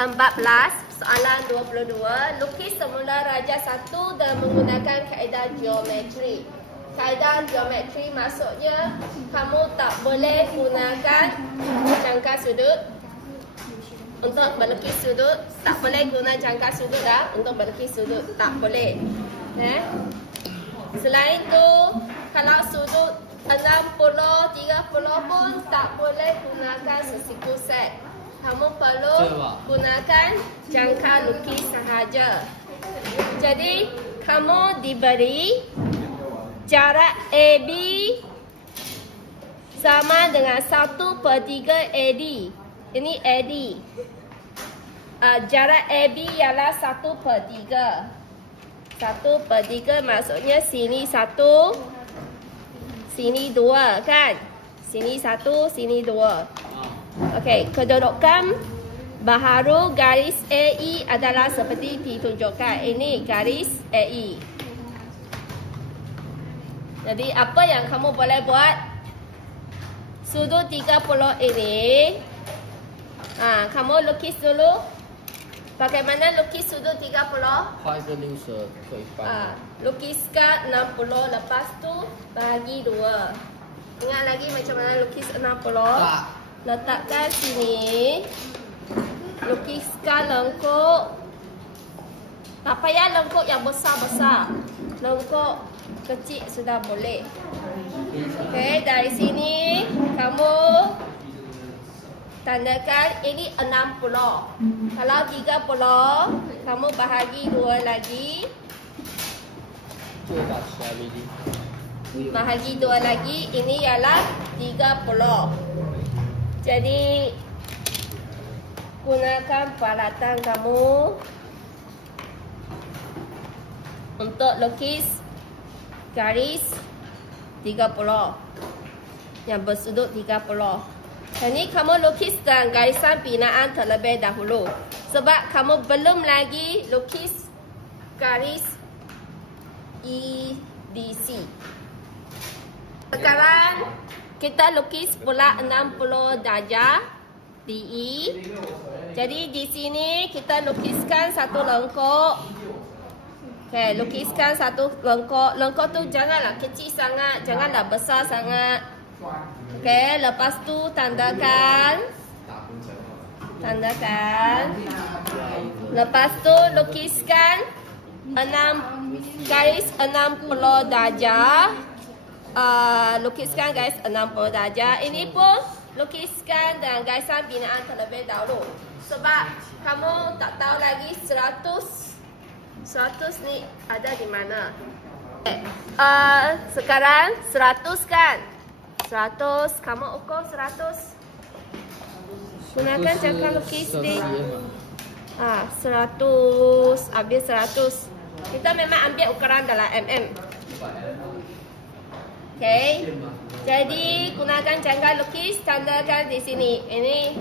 14, soalan 22. Lukis semula Raja 1 dan menggunakan kaedah geometri. Kaedah geometri maksudnya kamu tak boleh gunakan jangka sudut untuk melukis sudut. Tak boleh guna jangka sudut dah untuk melukis sudut. Tak boleh. Selain tu, kalau sudut 60, 30 pun tak boleh gunakan sesiku set. Kamu perlu gunakan jangka lukis sahaja. Jadi, kamu diberi jarak AB sama dengan 1/3 AD. Ini AD. Jarak AB ialah 1/3. 1/3 maksudnya sini 1, sini 2 kan? Sini 1, sini 2. Okey, kedudukan baharu garis AE adalah seperti ditunjukkan. Ini garis AE. Jadi apa yang kamu boleh buat? Sudut 30 ini, kamu lukis dulu. Bagaimana lukis sudut 30? Lukiskan 60, lepas tu bagi 2. Ingat lagi macam mana lukis 60? Letakkan sini. Lukiskan lengkuk. Tak payah lengkuk yang besar-besar. Lengkuk kecil sudah boleh. Okey, dari sini kamu tandakan ini 60. Kalau 30, kamu bahagi 2 lagi. Bahagi 2 lagi, ini ialah 30. Jadi gunakan peralatan kamu untuk lukis garis 30 yang bersudut 30. Ini kamu lukis dengan garisan binaan terlebih dahulu. Sebab kamu belum lagi lukis garis EDC. Sekarang kita lukis pula 60 darjah DE. Jadi di sini kita lukiskan satu lengkuk. Okey, lukiskan satu lengkuk. Lengkuk tu janganlah kecil sangat, janganlah besar sangat. Okey, lepas tu tandakan. Lepas tu lukiskan garis 60 darjah. Lukiskan garis 60 darjah. Ini pun lukiskan dengan garisan binaan terlebih dahulu. Sebab kamu tak tahu lagi 100 ni ada di mana. Sekarang 100 kan? 100, kamu ukur 100. Gunakan jangka lukis ni. 100, ambil 100. Kita memang ambil ukuran dalam mm. Okey. Jadi gunakan jangka lukis, tandakan di sini. Ini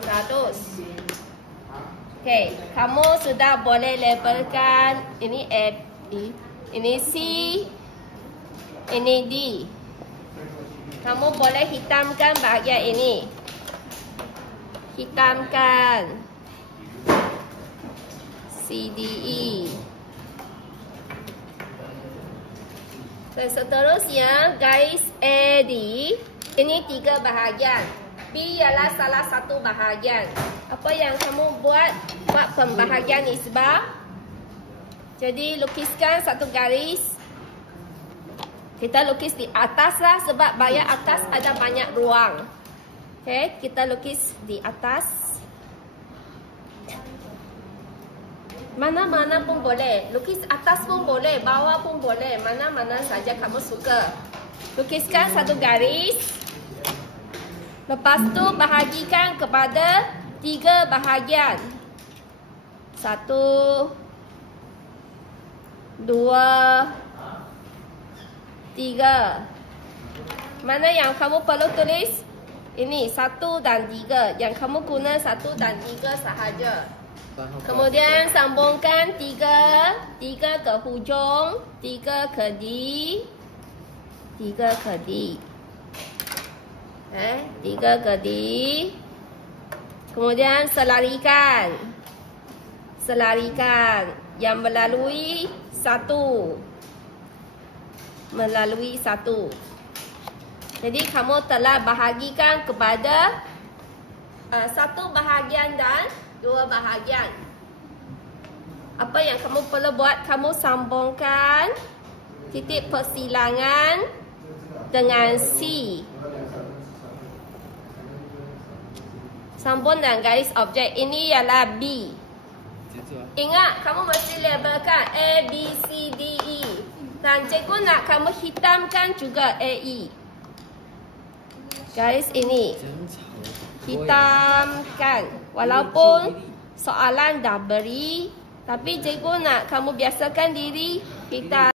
100. Okey, kamu sudah boleh labelkan ini A, B, ini C, ini D. Kamu boleh hitamkan bahagian ini. Hitamkan C, D, E. Dan seterusnya garis AD ini 3 bahagian. B ialah salah satu bahagian. Apa yang kamu buat pembahagian nisbah. Jadi lukiskan satu garis. Kita lukis di atas lah sebab bahagian atas ada banyak ruang. Okey, kita lukis di atas. Mana-mana pun boleh. Lukis atas pun boleh, bawah pun boleh. Mana-mana saja kamu suka. Lukiskan satu garis. Lepas tu bahagikan kepada 3 bahagian. 1, 2, 3. Mana yang kamu perlu tulis? Ini 1 dan 3. Yang kamu guna 1 dan 3 sahaja. Kemudian sambungkan 3 ke hujung, 3 ke D, 3 ke D. 3 ke D. Kemudian selarikan. Selarikan yang melalui satu. Melalui satu. Jadi kamu telah bahagikan kepada satu bahagian dan dua bahagian. Apa yang kamu perlu buat? Kamu sambungkan titik persilangan dengan C. Sambung dengan garis objek. Ini ialah B. Ingat, kamu mesti labelkan A, B, C, D, E. Dan cikgu nak kamu hitamkan juga A, E. Garis ini hitamkan. Walaupun soalan dah beri, tapi cikgu nak kamu biasakan diri hitam.